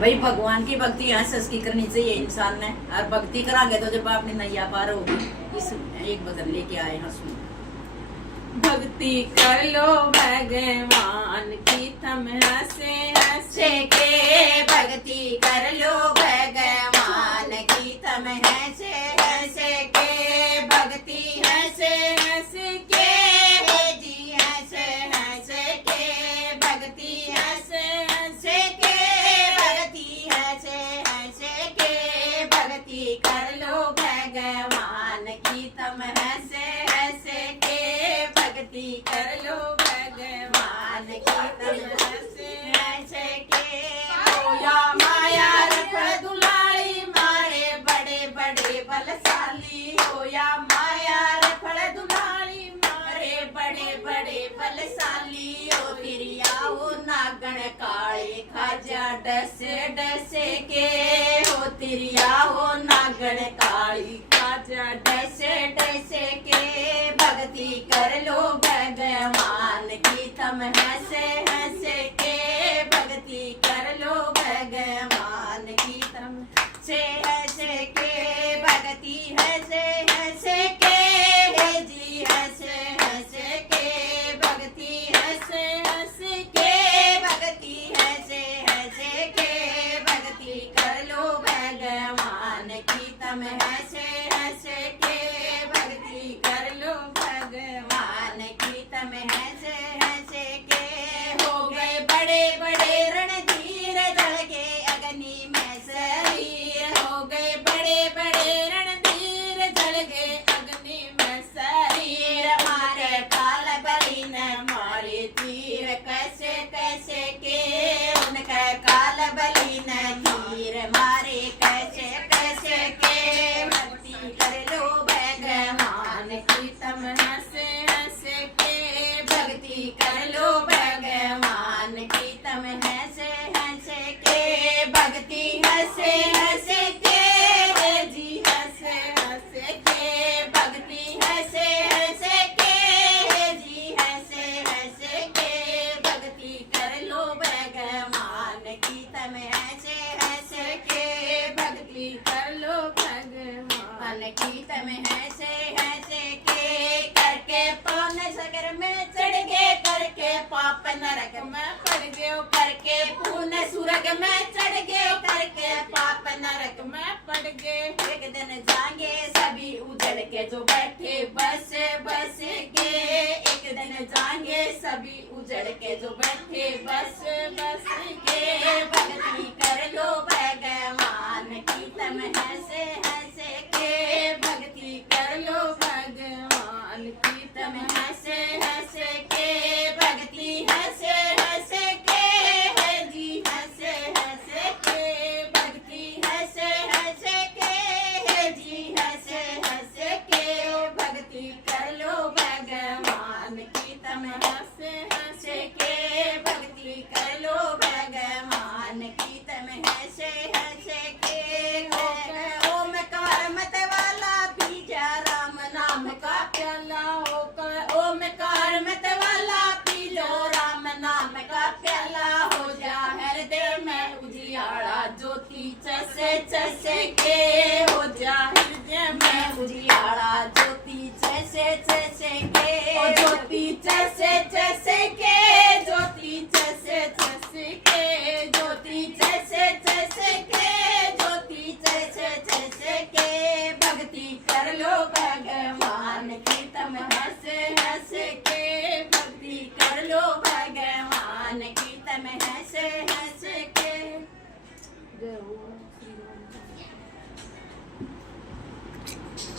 भाई भगवान की भक्ति यहाँ सच की करनी चाहिए इंसान ने, और भक्ति करांगे तो जब अपनी नैया पार होगी। इस एक भजन लेके आए हैं, सुनो। भक्ति कर लो भगवान की तुम हंसे हंसे के, भक्ति कर लो भगवान की तुम हंसे हंसे के, भक्ति हंसे हंसे के जी, हंसे हंसे के, भक्ति हंसे हंसे के, भक्ति हंसे हंसे के, भक्ति कर लो भगवान की तुम हंसे हंसे के, भक्ति कर लो भगवान की तुम हंसे हंसे के। होया माया रखड़ दुलारी मारे बड़े बड़े बलशाली, होया माया रखड़ दुलारी मारे बड़े बड़े बलशाली, ओ तिरिया वो नागण काले खाजा डसे डसे के, ओ तिरिया वो नागण काली खाजा डसे डसे के, भक्ति कर लो भगवान की तुम हंसे हंसे के, भक्ति कर लो भगवान की तुम से हंसे के, भक्ति हंसे हंसे के जी, हंसे हंसे के, भक्ति हंसे हंसे के, भक्ति हंसे हंसे के, भक्ति कर लो भगवान की तुम हंसे हंसे के, भक्ति कर लो भगवान की तुम हंसे हंसे के। हो गए बड़े बड़े रणधीर जल के अग्नि में शरीर, हो गए बड़े बड़े रणधीर जल के अग्नि में शरीर, मारे काल बलि न मारे तीर कैसे कैसे के, उनका काल बलि न तीर मारे कैसे कैसे के, भक्ति कर लो भगवान की तुम हंसे हंसे के, भक्ति कर लो भगवान की तुम हंसे हंसे के, भक्ति हंसे हंसे के जी, हंसे हंसे के, भक्ति हंसे हंसे के जी, हंसे हंसे के, भक्ति कर लो भगवान की तुम हंसे हंसे के, भक्ति कर लो भगवान की तुम हंसे हंसे के, करके पौन सगर में चढ़ गए, करके पाप नरक में पड़ गए, करके पुण्य सुरग में चढ़ गए, करके पाप नरक में पड़ गए, एक दिन जाएंगे सभी उजड़ के जो बैठे बस बस के, एक दिन जाएंगे सभी उजड़ के जो बैठे बस बस के, भक्ति कर लो भगवान की तुम हंसे हंसे के, भक्ति कर लो भगवान की तुम हंसे हंसे के, भक्ति हंसे हंसे के है जी, हंसे हंसे के, भक्ति हंसे हंसे के है जी, हंसे हंसे के, भक्ति कर लो भगवान की तुम हंसे हंसे के, भक्ति कर लो भगवान की तुम हंसे हंसे के। ओम कार मत वाला पीजा राम नाम का प्याला, ओम कार मत वाला पी लो राम नाम का प्याला, हो जा हृदय में उजियारा ज्योति चसे चसे के, हो जा हृदय में उजियारा ज्योति चसे चसे के, ओ ज्योति चसे चसे के, ज्योति चसे चसे के, ज्योति चसे चसे के, ज्योति चसे चसे के, भक्ति कर लो भगवान की तुम हंसे हंसे के,